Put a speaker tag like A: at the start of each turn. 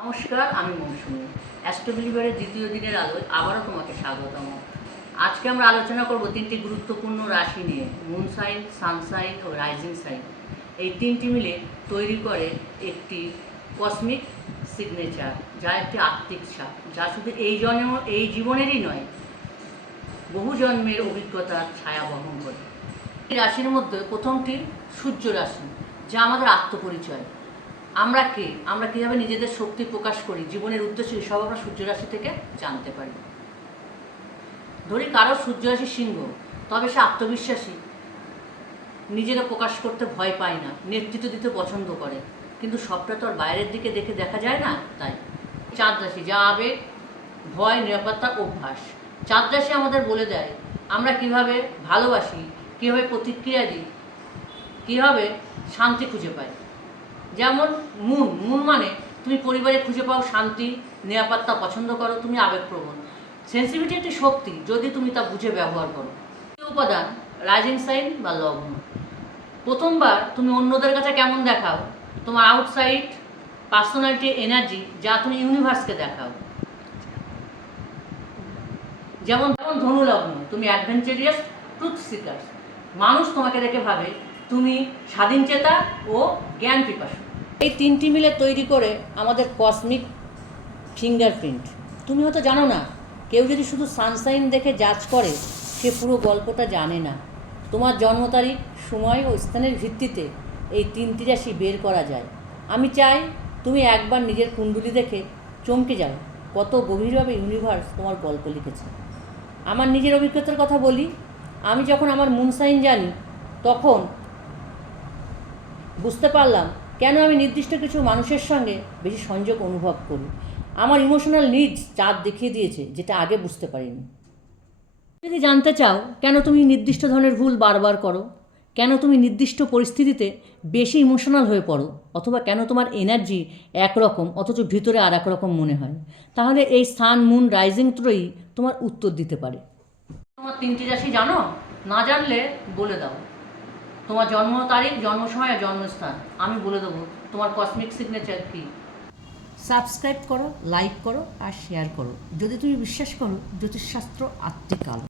A: নমস্কার, আমি মৌসুমি। অ্যাস্ট্রোবিলিভারের দ্বিতীয় দিনের আলোয় আবারও তোমাকে স্বাগতম। আজকে আমরা আলোচনা করব তিনটি গুরুত্বপূর্ণ রাশি নিয়ে মুন সাইন সানসাইন ও রাইজিং সাইন এই তিনটি মিলে তৈরি করে একটি কসমিক সিগনেচার যা একটি আত্মিক ছাপ যা শুধু এই জন্ম, এই জীবনেরই নয়, বহু জন্মের অভিজ্ঞতার ছায়া বহন করে। এই রাশির মধ্যে প্রথমটি সূর্য রাশি, যা আমাদের আত্মপরিচয়। আমরা কে? আমরা কীভাবে নিজেদের শক্তি প্রকাশ করি? জীবনের উদ্দেশ্য সব আমরা সূর্য রাশি থেকে জানতে পারি। ধরি কারও সূর্য রাশি সিংহ, তবে সে আত্মবিশ্বাসী। নিজেকে প্রকাশ করতে ভয় পায় না, নেতৃত্ব দিতে পছন্দ করে। কিন্তু সবটা তো আর বাইরের দিকে দেখে দেখা যায় না, তাই। চাঁদ রাশি, যা আবেগ ভয়, নিরাপত্তা, অভ্যাস। চাঁদ রাশি আমাদের বলে দেয়, আমরা কীভাবে ভালোবাসি, কীভাবে প্রতিক্রিয়া দিই, কীভাবে শান্তি খুঁজে পাই। যেমন মুন মুন মানে তুমি পরিবারে খুঁজে পাও শান্তি, নিরাপত্তা পছন্দ করো, তুমি আবেগপ্রবণ। সেন্সিটিভিটি একটি শক্তি, যদি তুমি তা বুঝে ব্যবহার করো। উপাদান রাইজিং সাইন বা লগ্ন প্রথমবার তুমি অন্যদের কাছে কেমন দেখাও? তোমার আউটসাইড পার্সোনালিটি এনার্জি যা তুমি ইউনিভার্সকে দেখাও। যেমন যেমন ধনু লগ্ন তুমি অ্যাডভেঞ্চারিয়াস ট্রুথ সিকার মানুষ তোমাকে দেখে ভাবে, তুমি স্বাধীনচেতা ও জ্ঞান পিপাসু। এই তিনটি মিলে তৈরি করে আমাদের কসমিক ফিঙ্গারপ্রিন্ট তুমি হয়তো জানো না, কেউ যদি শুধু সানসাইন দেখে জাজ করে, সে পুরো গল্পটা জানে না। তোমার জন্ম তারিখ, সময় ও স্থানের ভিত্তিতে এই তিনটি রাশি বের করা যায়। আমি চাই তুমি একবার নিজের কুণ্ডলী দেখে চমকে যাও, কত গভীরভাবে ইউনিভার্স তোমার গল্প লিখেছে। আমার নিজের অভিজ্ঞতার কথা বলি, আমি যখন আমার মুনসাইন জানি, তখন বুঝতে পারলাম কেন আমি নির্দিষ্ট কিছু মানুষের সঙ্গে বেশি সংযোগ অনুভব করি? আমার ইমোশনাল নিডস চাঁদ দেখিয়ে দিয়েছে, যেটা আগে বুঝতে পারিনি। যদি জানতে চাও, কেন তুমি নির্দিষ্ট ধরনের ভুল বারবার করো? কেন তুমি নির্দিষ্ট পরিস্থিতিতে বেশি ইমোশনাল হয়ে পড়ো? অথবা কেন তোমার এনার্জি একরকম, অথচ ভিতরে আর এক রকম মনে হয়? তাহলে এই সান মুন রাইজিং ত্রয়ী তোমার উত্তর দিতে পারে। তোমার তিনটি রাশি জানো? না জানলে বলে দাও। তোমার জন্ম তারিখ জন্ম সময় আর জন্মস্থান। আমি বলে দেবো, তোমার কসমিক সিগনেচার কী? সাবস্ক্রাইব করো লাইক করো আর শেয়ার করো। যদি তুমি বিশ্বাস করো, জ্যোতিষশাস্ত্র আত্মিক আলো।